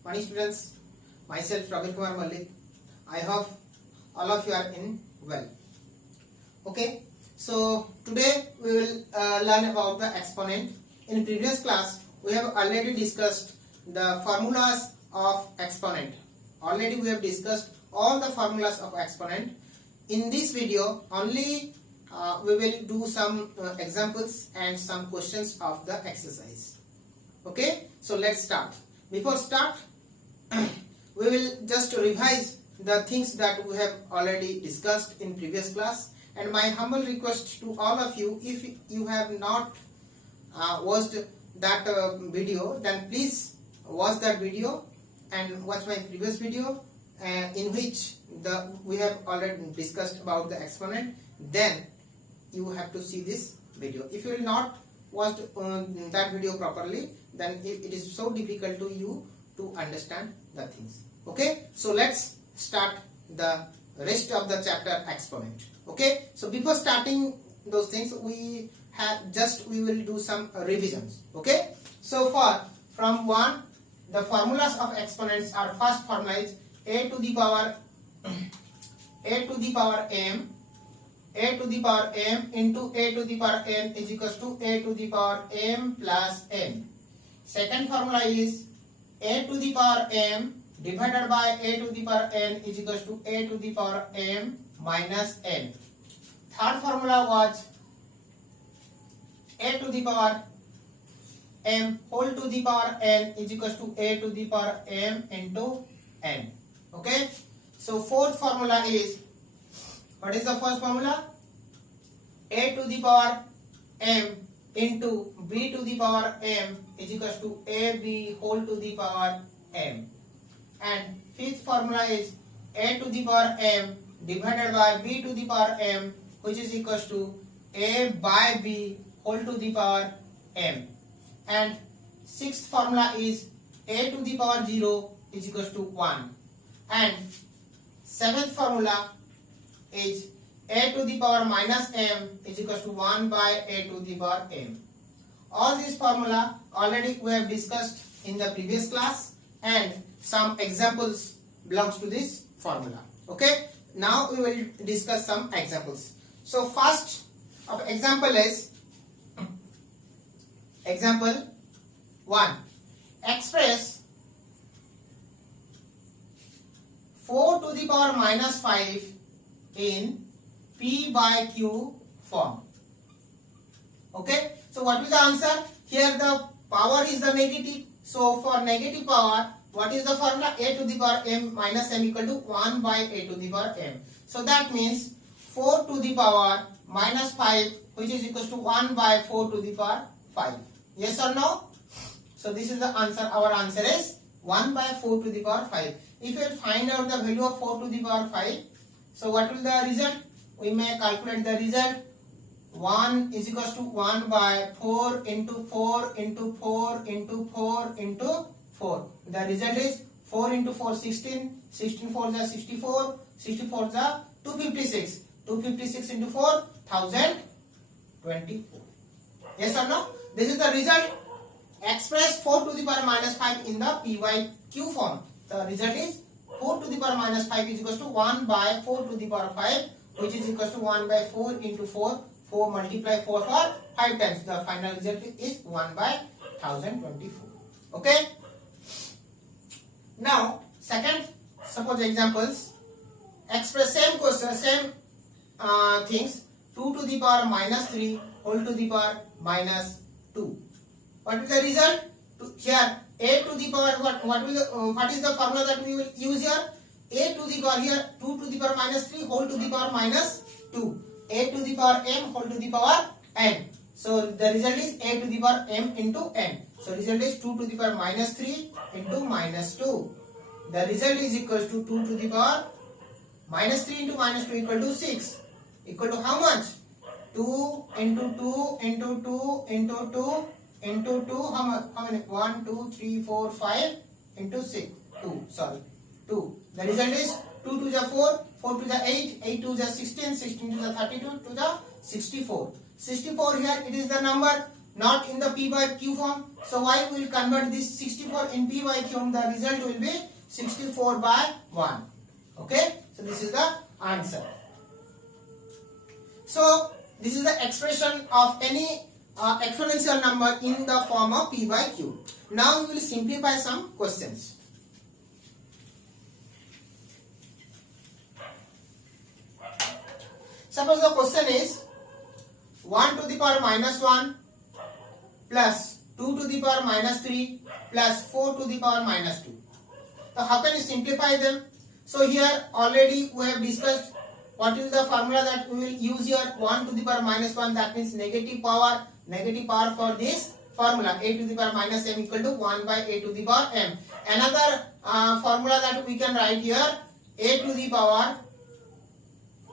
Morning students, myself Praveen Kumar Malik. I hope all of you are in well. Okay, so today we will learn about the exponent. In previous class we have already discussed the formulas of exponent. Already we have discussed all the formulas of exponent. In this video only we will do some examples and some questions of the exercise. Okay, so let's start. Before start, we will just revise the things that we have already discussed in previous class, and my humble request to all of you, if you have not watched that video, then please watch that video and watch my previous video in which we have already discussed about the exponent. Then you have to see this video. If you will not watch that video properly, then it is so difficult to you to understand the things. Okay, so let's start the rest of the chapter exponent. Okay, so before starting those things, we will do some revisions. Okay, so from 1, the formulas of exponents are: first formula is a to the power m into a to the power m is equals to a to the power m plus n. Second formula is a to the power m divided by a to the power n is equals to a to the power m minus n. Third formula was a to the power m whole to the power n is equals to a to the power m into n. Okay, so fourth formula is, what is the first formula? A to the power m into b to the power m is equals to ab whole to the power m. And fifth formula is a to the power m divided by b to the power m, which is equals to a by b whole to the power m. And sixth formula is a to the power 0 is equals to 1. And seventh formula is a to the power minus m is equals to 1 by a to the power m. All these formula already we have discussed in the previous class, and some examples belongs to this formula. Okay, now we will discuss some examples. So first of example is example 1. Express 4 to the power minus 5 in P by Q form. Okay, so what is the answer? Here the power is the negative. So for negative power, what is the formula? A to the power m minus m equal to 1 by a to the power m. So that means 4 to the power minus 5, which is equal to 1 by 4 to the power 5. Yes or no? So this is the answer. Our answer is 1 by 4 to the power 5. If you will find out the value of 4 to the power 5, so what will the result? We may calculate the result. 1 is equals to 1 by 4 into 4 into 4 into 4 into 4. The result is 4 into 4 16, 16 4 is 64, 64 is 256, 256 into 4 1024. Yes or no? This is the result. Express 4 to the power minus 5 in the P by Q form. The result is 4 to the power minus 5 is equals to 1 by 4 to the power 5, which is equals to 1 by 4 into 4. 4 multiply 4 for 5 times. The final result is 1 by 1024. Okay. Now second, suppose examples. Express same question, same things. 2 to the power minus 3 whole to the power minus 2. What is the result? Here a to the power what is the formula that we will use here? A to the power, here 2 to the power minus 3 whole to the power minus 2. A to the power m whole to the power n. So the result is a to the power m into n. So result is 2 to the power minus 3 into minus 2. The result is equals to 2 to the power minus 3 into minus 2 equal to 6. Equal to how much? 2 into 2 into 2 into 2 into 2, how many? 1, 2, 3, 4, 5 into 6. 2, sorry. 2. The result is 2 to the 4, 4 to the 8, 8 to the 16, 16 to the 32, to the 64. 64 here it is the number. not in the P by Q form. So why we will convert this 64 in P by Q? The result will be 64 by 1. Okay, so this is the answer. So this is the expression of any exponential number in the form of P by Q. Now we will simplify some questions. Suppose the question is 1 to the power minus 1 plus 2 to the power minus 3 plus 4 to the power minus 2. So how can you simplify them? So here already we have discussed what is the formula that we will use here. 1 to the power minus 1, that means negative power for this formula. A to the power minus m equal to 1 by a to the power m. Another formula that we can write here, a to the power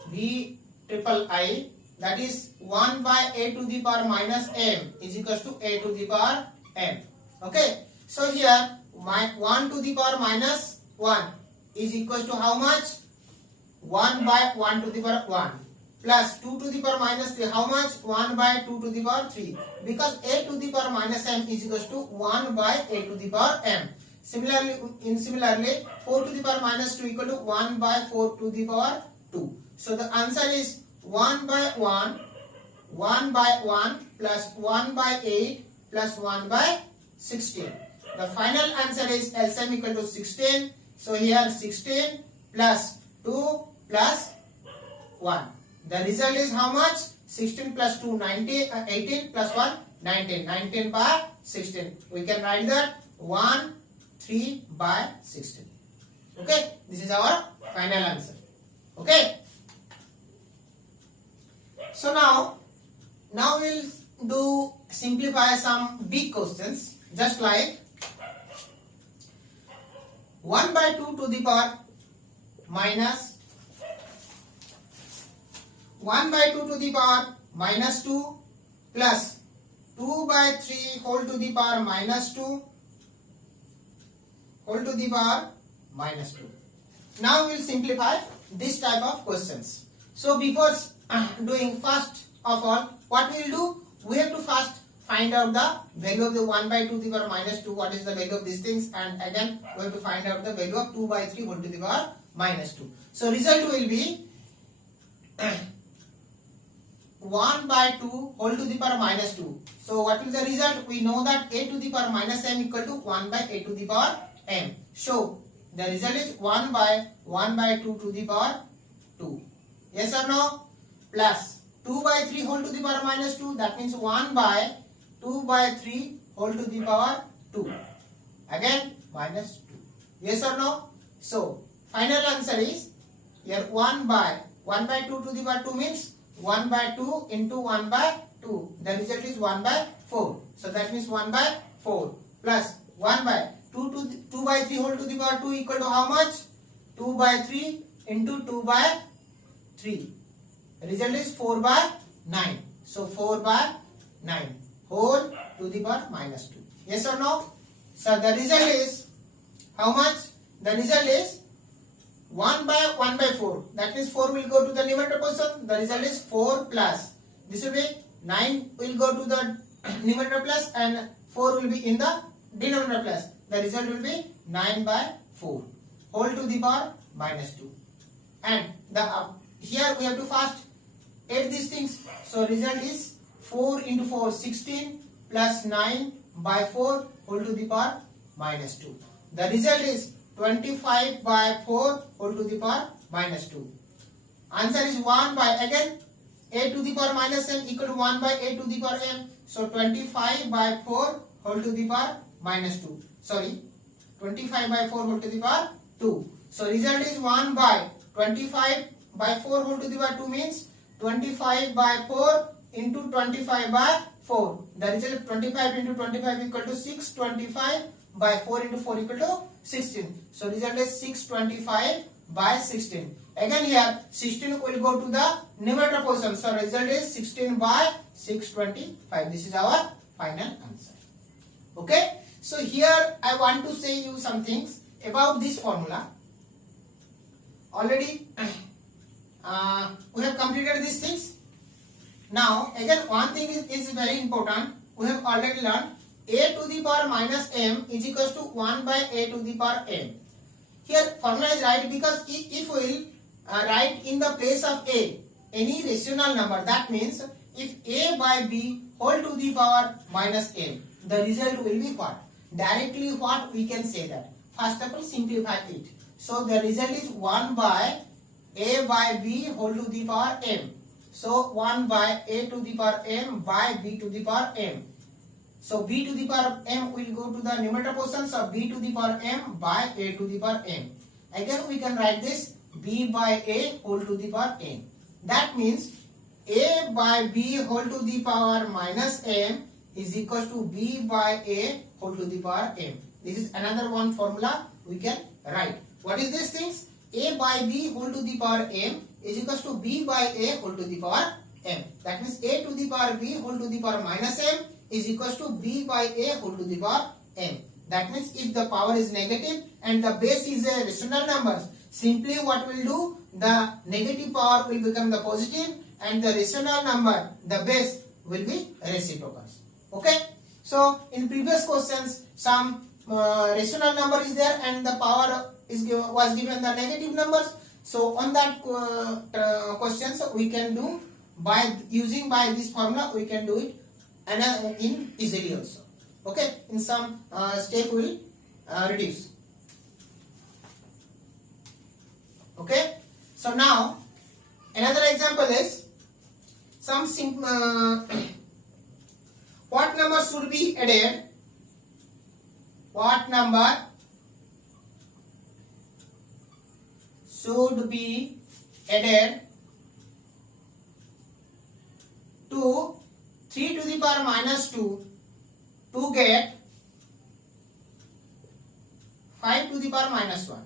v triple I, that is 1 by a to the power minus m is equals to a to the power m. Okay, so here 1 to the power minus 1 is equals to how much? 1 by 1 to the power 1 plus 2 to the power minus 3, how much? 1 by 2 to the power 3, because a to the power minus m is equals to 1 by a to the power m. Similarly 4 to the power minus 2 equal to 1 by 4 to the power 2. So the answer is 1 by 1, 1 by 1 plus 1 by 8 plus 1 by 16. The final answer is LCM equal to 16. So here 16 plus 2 plus 1. The result is how much? 16 plus 2, 19, 18 plus 1, 19. 19 by 16. We can write that 1, 3 by 16. Okay, this is our final answer. Okay. So now we'll do simplify some big questions, just like 1 by 2 to the power minus 1 by 2 to the power minus 2 plus 2 by 3 whole to the power minus 2 whole to the power minus 2. Now we'll simplify this type of questions. So before doing first of all, what we'll do, we have to first find out the value of the 1 by 2 to the power minus 2, what is the value of these things, and again we have to find out the value of 2 by 3 whole to the power minus 2. So result will be 1 by 2 whole to the power minus 2. So what is the result? We know that a to the power minus m equal to 1 by a to the power m. So the result is 1 by 2 to the power 2. Yes or no? Plus 2 by 3 whole to the power minus 2, that means 1 by 2 by 3 whole to the power 2. Again minus 2. Yes or no? So final answer is here 1 by 2 to the power 2 means 1 by 2 into 1 by 2. The result is 1 by 4. So that means 1 by 4 plus 1 by 2 by 3 whole to the power 2 equal to how much? 2 by 3 into 2 by 3. The result is 4 by 9. So 4 by 9 whole to the power minus 2. Yes or no? So the result is how much? The result is 1 by 4. That means 4 will go to the numerator position. The result is 4 plus. This will be 9 will go to the numerator plus and 4 will be in the denominator plus. The result will be 9 by 4 whole to the power minus 2. And here we have to first add these things. So result is 4 into 4, 16 plus 9 by 4 whole to the power minus 2. The result is 25 by 4 whole to the power minus 2. Answer is 1 by, again a to the power minus m equal to 1 by a to the power m. So 25 by 4 whole to the power minus 2. Sorry, 25 by 4 whole to the power 2. So result is 1 by 25 by 4 whole to the power 2 means 25 by 4 into 25 by 4. The result is 25 into 25 equal to 625 by 4 into 4 equal to 16. So result is 625 by 16. Again here 16 will go to the numerator position. So result is 16 by 625. This is our final answer. Okay. So here I want to say you some things about this formula. Already we have completed these things. Now again one thing is very important. we have already learned a to the power minus m is equals to 1 by a to the power m. Here formula is right because if we will write in the place of a any rational number, that means if a by b whole to the power minus m, the result will be what? Directly what we can say that. First of all, simplify it. So the result is 1 by a by b whole to the power m. So 1 by a to the power m by b to the power m. So b to the power m will go to the numerator portion. So b to the power m by a to the power m. Again we can write this b by a whole to the power m. That means a by b whole to the power minus m is equal to b by a whole to the power m. This is another one formula we can write. What is these things? A by b whole to the power m is equal to b by a whole to the power m. That means a to the power b whole to the power minus m is equal to b by a whole to the power m. That means if the power is negative and the base is a rational number, simply what will do? The negative power will become the positive and the rational number, the base, will be reciprocals. Okay? So in previous questions, some rational number is there and the power was given the negative numbers. So on that questions we can do by using this formula, we can do it and in easily also. Okay? In some step we will reduce. Okay? So now another example is some what number should be added? What number should be added to 3 to the power minus 2 to get 5 to the power minus 1.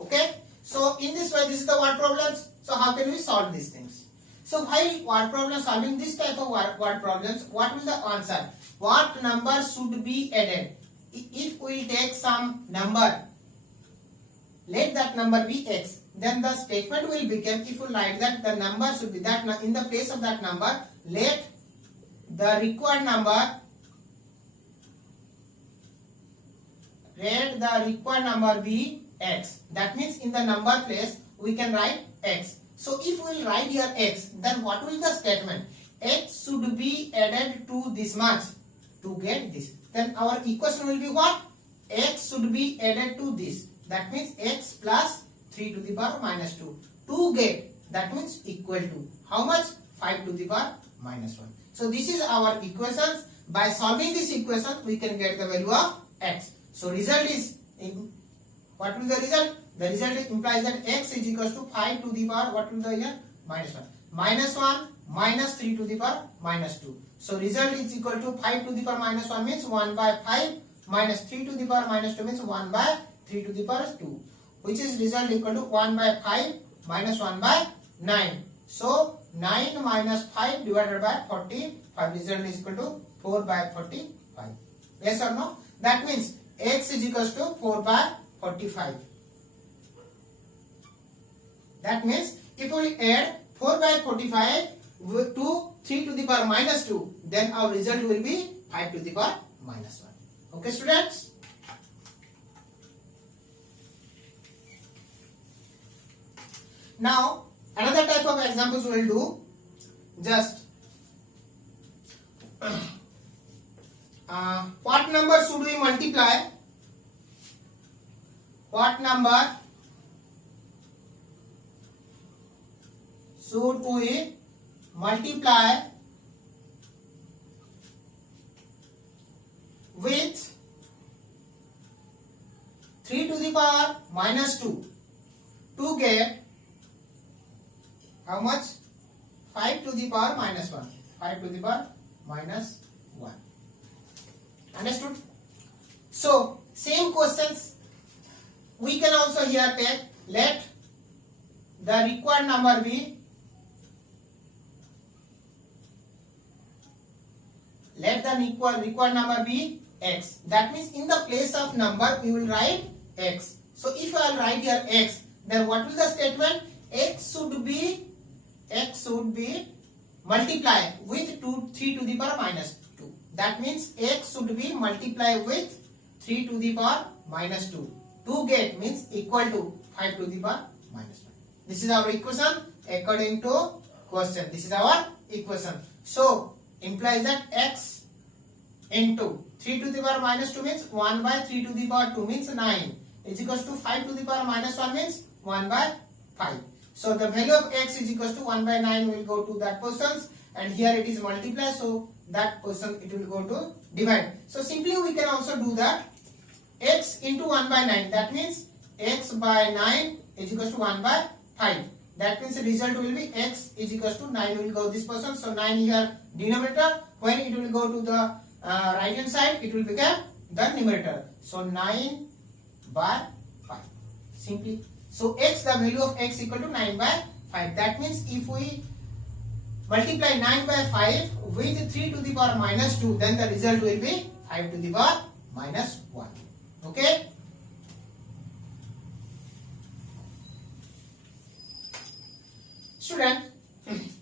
Okay? So in this way, this is the word problems. So how can we solve these things? So while word problem solving this type of word problems, what will the answer? What number should be added? If we take some number, let that number be x, then the statement will become, if we write that the number should be that, in the place of that number, let the required number be x. That means in the number place we can write x. So if we will write here x, then what will the statement? X should be added to this much to get this. Then our equation will be what? X should be added to this. That means x plus 3 to the power minus 2 to get, that means equal to how much? 5 to the power minus 1. So this is our equations. By solving this equation we can get the value of x. So result is, what will the result? The result implies that x is equal to 5 to the power, what will the here? Minus 1. Minus 1 minus 3 to the power minus 2. So result is equal to 5 to the power minus 1 means 1 by 5 minus 3 to the power minus 2 means 1 by 3 to the power 2. Which is result equal to 1 by 5 minus 1 by 9. So 9 minus 5 divided by 45. Result is equal to 4 by 45. Yes or no? That means x is equal to 4 by 45. That means if we add 4 by 45 to 3 to the power minus 2, then our result will be 5 to the power minus 1. Okay, students? Now, another type of examples we will do. Just what number should we multiply? What number should we multiply with 3 to the power minus 2 to get how much? 5 to the power minus 1. 5 to the power minus 1. Understood? So, same questions we can also here take. Let the required number be, let the required number be x. That means in the place of number we will write x. So if I will write here x, then what will the statement? X should be multiplied with 3 to the power minus 2. That means x should be multiplied with 3 to the power minus 2. To get means equal to 5 to the power minus 1. This is our equation according to question. This is our equation. So implies that x into 3 to the power minus 2 means 1 by 3 to the power 2 means 9 is equals to 5 to the power minus 1 means 1 by 5. So the value of x is equals to 1 by 9 will go to that portions, and here it is multiplied, so that portion it will go to divide. So simply we can also do that x into 1 by 9, that means x by 9 is equals to 1 by 5. That means the result will be x is equals to 9 will go this portion, so 9 here denominator. When it will go to the right hand side, it will become the numerator. So 9 by 5 simply. So x, the value of x equal to 9 by 5. That means if we multiply 9 by 5 with 3 to the power minus 2, then the result will be 5 to the power minus 1. Okay. Student,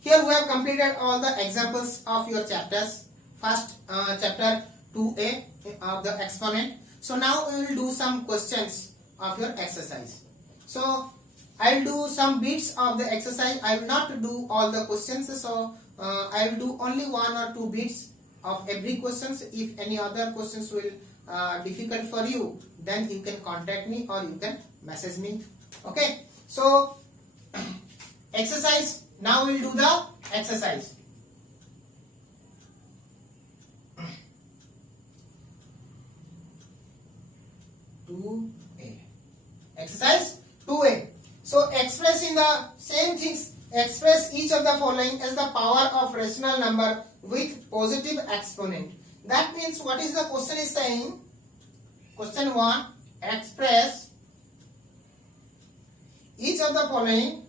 here we have completed all the examples of your chapters. First chapter 2a of the exponent. So now we will do some questions of your exercise. So I will do some bits of the exercise. I will not do all the questions. So I will do only 1 or 2 bits of every questions. If any other questions will difficult for you, then you can contact me or you can message me. Okay. So exercise. Now we will do the exercise. Exercise 2a. So express in the same things, express each of the following as the power of rational number with positive exponent. That means what is the question is saying? Question 1, express each of the following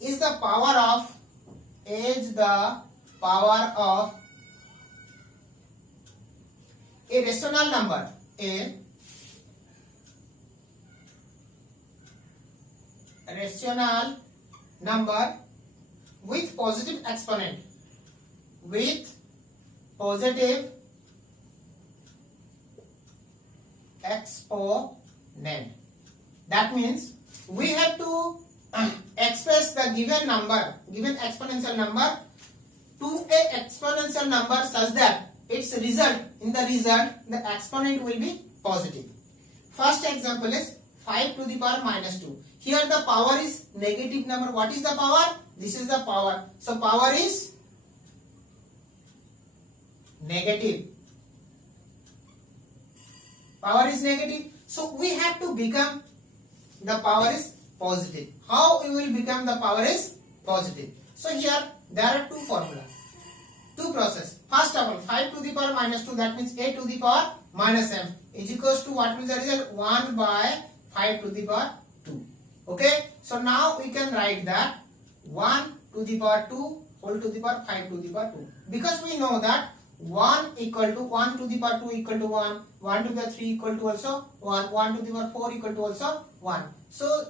is the power of a rational number, a rational number with positive exponent, That means we have to express the given number, given exponential number to a exponential number such that its result, the exponent will be positive. First example is 5 to the power minus 2. Here the power is negative number. What is the power? This is the power. So power is negative. Power is negative. So we have to become the power is positive. How we will become the power is positive? So here there are two formulas, two process. First of all, 5 to the power minus 2, that means a to the power minus m is equals to what will the result? 1 by 5 to the power 2. Okay. So now we can write that 1 to the power 2 whole to the power 5 to the power 2. Because we know that 1 equal to 1 to the power 2 equal to 1, 1 to the 3 equal to also 1, 1 to the power 4 equal to also 1. So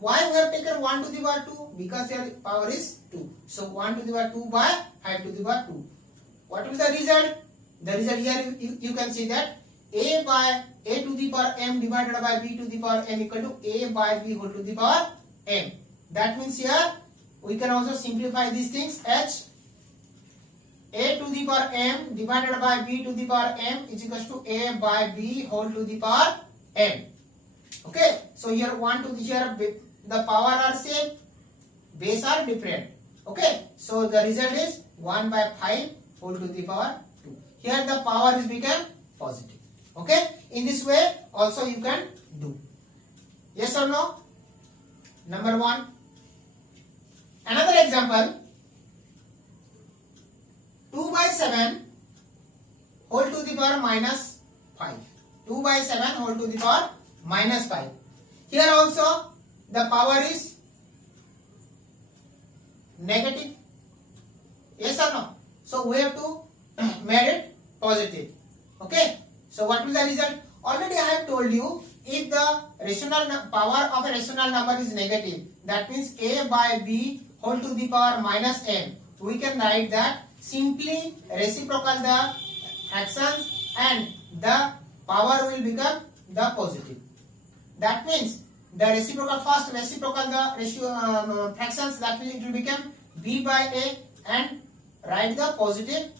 why we have taken 1 to the power 2? Because their power is 2. So 1 to the power 2 by 5 to the power 2. What is the result? The result here you can see that a to the power m divided by b to the power m equal to a by b whole to the power m. That means here we can also simplify these things as a to the power m divided by b to the power m is equals to a by b whole to the power m. Okay. So here 1 to the here the power are same, base are different. Okay. So the result is 1 by 5 whole to the power 2. Here the power is become positive. Okay. In this way also you can do. Yes or no? Number 1. Another example, 2 by 7 whole to the power minus 5. 2 by 7 whole to the power minus 5. Here also the power is negative. Yes or no? So we have to make it positive. Okay. So what will the result? Already I have told you if the power of a rational number is negative, that means a by b whole to the power minus m, we can write that simply reciprocal the fractions and the power will become the positive. That means the first reciprocal the ratio fractions, that will it will become b by a and write the positive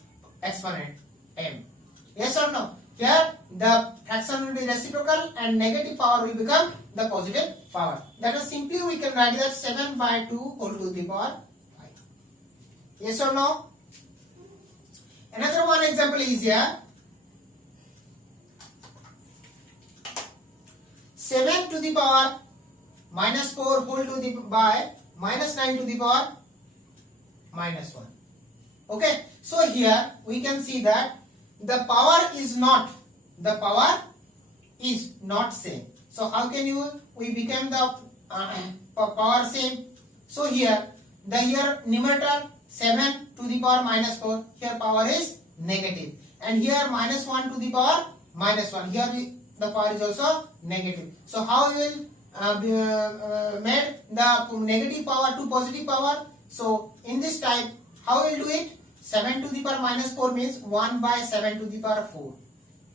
exponent m. Yes or no? Here the fraction will be reciprocal and negative power will become the positive power. That is simply we can write that 7 by 2 whole to the power 5. Yes or no? Another one example is here. 7 to the power minus 4 whole to the by minus 9 to the power minus 1. Okay, so here we can see that the power is not same. So how can we become the power same? So here numerator 7 to the power minus 4, here power is negative, and here minus 1 to the power minus 1, here the power is also negative. So how we will made the negative power to positive power? So in this type, how we will do it? 7 to the power minus 4 means 1 by 7 to the power 4,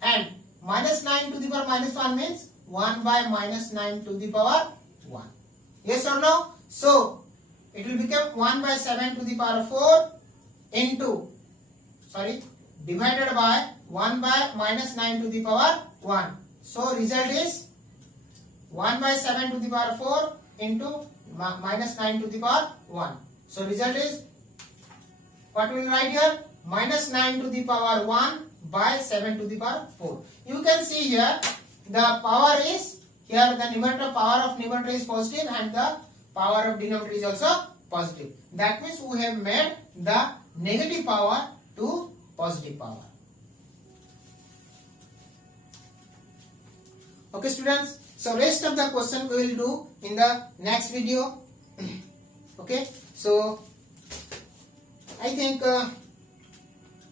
and minus 9 to the power minus 1 means 1 by minus 9 to the power 1. Yes or no? So it will become 1 by 7 to the power 4 divided by 1 by minus 9 to the power 1. So result is 1 by 7 to the power 4 into minus 9 to the power 1. So result is, what we will write here? Minus 9 to the power 1 by 7 to the power 4. You can see here the power is, here the numerator power of numerator is positive and the power of denominator is also positive. That means we have made the negative power to positive power. Okay students, so rest of the question we will do in the next video. Okay, so I think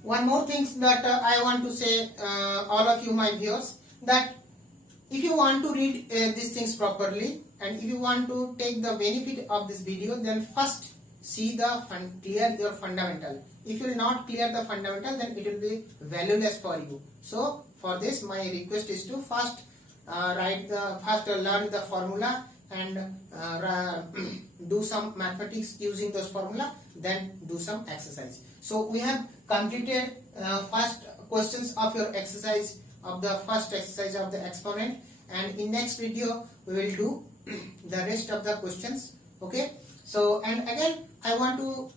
one more thing that I want to say all of you my viewers, that if you want to read these things properly and if you want to take the benefit of this video, then first see clear your fundamental. If you will not clear the fundamental, then it will be valueless for you. So for this my request is to first learn the formula and do some mathematics using those formula, then do some exercise. So we have completed first questions of your exercise, of the first exercise of the exponent, and in next video we will do the rest of the questions. Okay, so and again I want to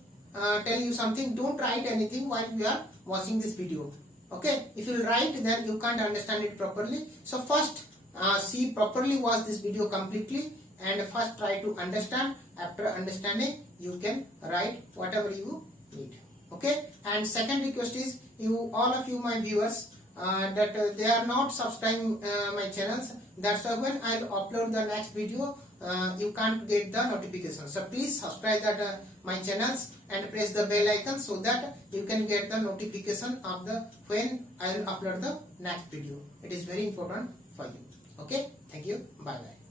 tell you something, don't write anything while you are watching this video. Okay, if you write then you can't understand it properly. So first see properly, watch this video completely and first try to understand. After understanding you can write whatever you need. Okay, and second request is, all of you my viewers that they are not subscribing my channels, that's why when I upload the next video you can't get the notification. So please subscribe that my channels and press the bell icon so that you can get the notification of when I will upload the next video. It is very important for you. Okay, thank you, bye bye.